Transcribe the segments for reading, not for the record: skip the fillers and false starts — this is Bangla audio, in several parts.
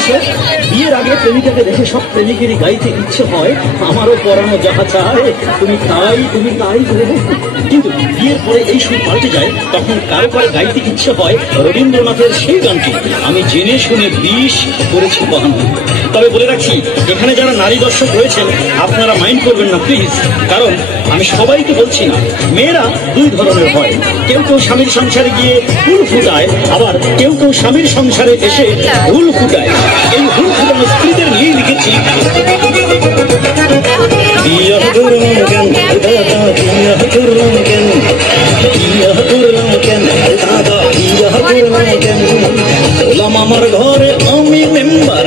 আসে, বিয়ের আগে প্রেমিকাকে দেখে সব প্রেমিকেরই গাইতে ইচ্ছে হয়, আমারও পরানো যাহা চায় তুমি তাই তুমি তাই করে। কিন্তু বিয়ের পরে এই সুর পাল্টে যায়, তখন কারো কারো গাইতে ইচ্ছে হয় রবীন্দ্রনাথের সেই গানটি, আমি জেনে শুনে বিষ করেছি বাহান্ন। তবে বলে রাখি, এখানে যারা নারী দর্শক রয়েছেন আপনারা মাইন্ড করবেন না প্লিজ, কারণ আমি সবাইকে বলছি না। মেয়েরা দুই ধরনের হয়, কেউ কেউ স্বামীর সংসারে গিয়ে ফুল ফুটায়, আবার কেউ কেউ স্বামীর সংসারে এসে ভুল ফুটায়। এই ভুল ফুটানো স্ত্রীদের নিয়েই লিখেছি। আমার ঘরে আমি মেম্বার,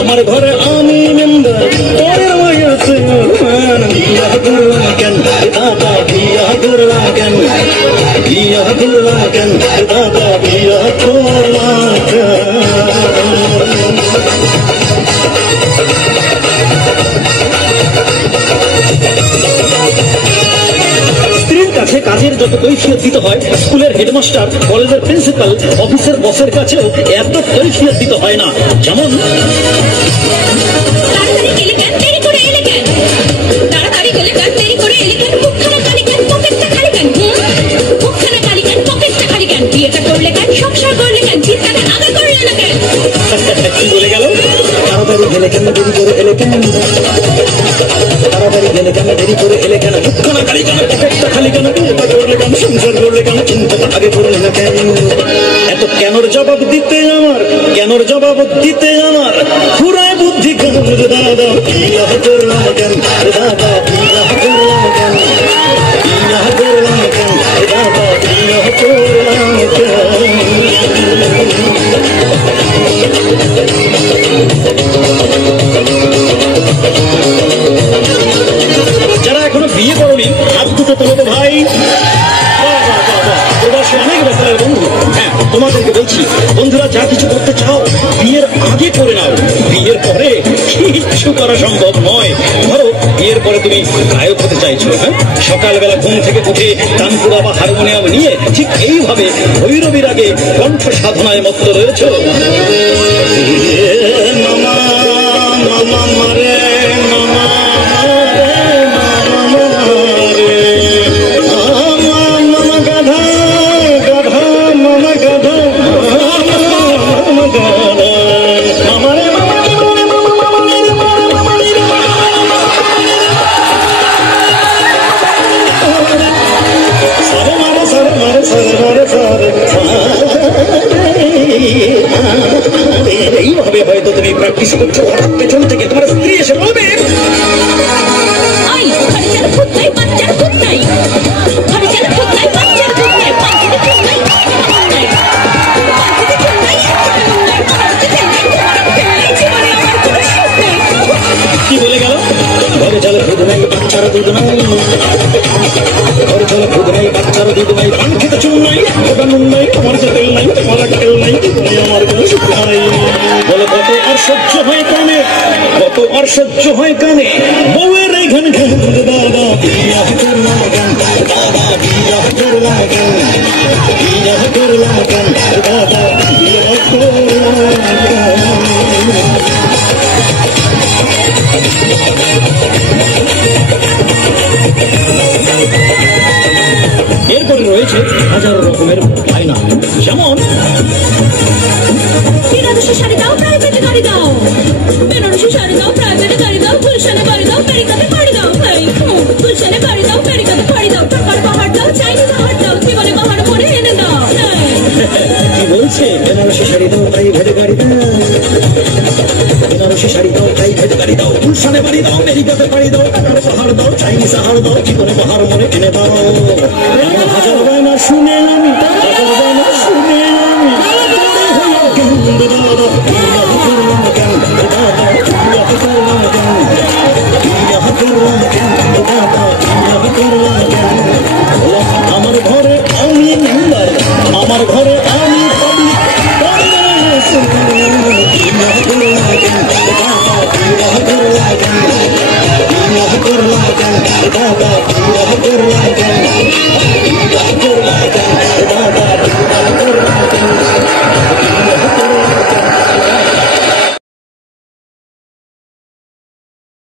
আমার ঘরে আমি মেম্বার, বিয়া করলাম কেন দাদা, বিয়া করলাম কেন, বিয়া করলাম কেন দাদা, বিয়া করলাম কেন। স্ত্রীর কাছে কাজের যত কৈফিয়ত দিতে হয়, স্কুলের হেডমাস্টার, কলেজের প্রিন্সিপাল, অফিসের বসের কাছেও এত কৈফিয়ত দিতে হয় না। যেমন বলে গেল, তাড়াতাড়ি গেলে কেন, দেরি করে এলে কেন, তাড়াতাড়ি গেলে কেন, দেরি করে এলে কেন, মুখখানা খালি কেন, পকেটটা খালি কেন, বিয়েটা করলে কেন, সংসার করলে কেন, চিন্তাটা আগে করলে না কেন। এত কেনর জবাব দিতে আমার, কেনর জবাব দিতে আমার পুরায় বুদ্ধি কেন দাদা, বিয়া করলাম কেন দাদা, বিয়া করলাম কেন, বিয়া করলাম কেন দাদা, বিয়া করলাম কেন। যারা এখনো বিয়ে করোনি হাত দুটো তোলো তো ভাই। অনেক ব্যাপারের বন্ধু, হ্যাঁ তোমাদেরকে বলছি, বন্ধুরা যা কিছু করতে চাও বিয়ের আগে করে নাও, বিয়ের পরে কিছু করা সম্ভব নয়। ধরো বিয়ের পরে তুমি গায়ক হতে চাইছো, হ্যাঁ, সকালবেলা ঘুম থেকে উঠে তানপুরা বা হারমোনিয়াম নিয়ে ঠিক এইভাবে ভৈরবীর আগে কণ্ঠ সাধনায় মত্ত রয়েছ। মামা মামা মারে মামা এইভাবে হয়তো তুমি প্র্যাকটিস করছো, হঠাৎ পেছন থেকে তোমার স্ত্রী এসে বলবে, কি বলে গেল, ঘরে চলে দুধ নাই বাচ্চারা দুধ নাই, ঘরে চলে দুধ নাই বাচ্চারা দুধ নাই, পান খেতে চুন নাই, ওটা নুন নাই, আমার যে তেল নাই, তোমার তেল নাই, আমার কোনো শিক্ষা নাই। বলে কত আর সহ্য হয় কানে, কত আর সহ্য হয় কানে, বউয়ের এই ঘন ঘন দাদা, বিয়া করলাম কেন দাদা, বিয়া করলাম কেন, বিয়া করলাম কেন দাদা, বিয়া করলাম কেন। এরপরে রয়েছে হাজার রকমের বায়না, যেমন বেনারসি শাড়ি দাও, প্রাইভেটে গাড়ি দাও, বেনারসি শাড়ি দাও, প্রাইভেটে গাড়ি দাও, গুলশানে বাড়ি দাও, পেরিকাতে পাড়ি দাও, গুলশানে বাড়ি দাও, পেরিকাতে পাড়ি দাও, টাকার পাহাড় দাও, চাইনিজ পাহাড় দাও, জীবনে পাহাড় মনে এনে দাও। কি বলছে, বেনারসি শাড়ি দাও, প্রাইভেটে গাড়ি দাও, বেনারসি শাড়ি দাও, প্রাইভেটে গাড়ি দাও, গুলশানে বাড়ি দাও, পেরিকাতে পাড়ি দাও, টাকার পাহাড় দাও, চাইনিজ পাহাড় দাও, জীবনে পাহাড় মনে এনে দাও। হাজার বায়না শুনে আমি, হাজার বায়না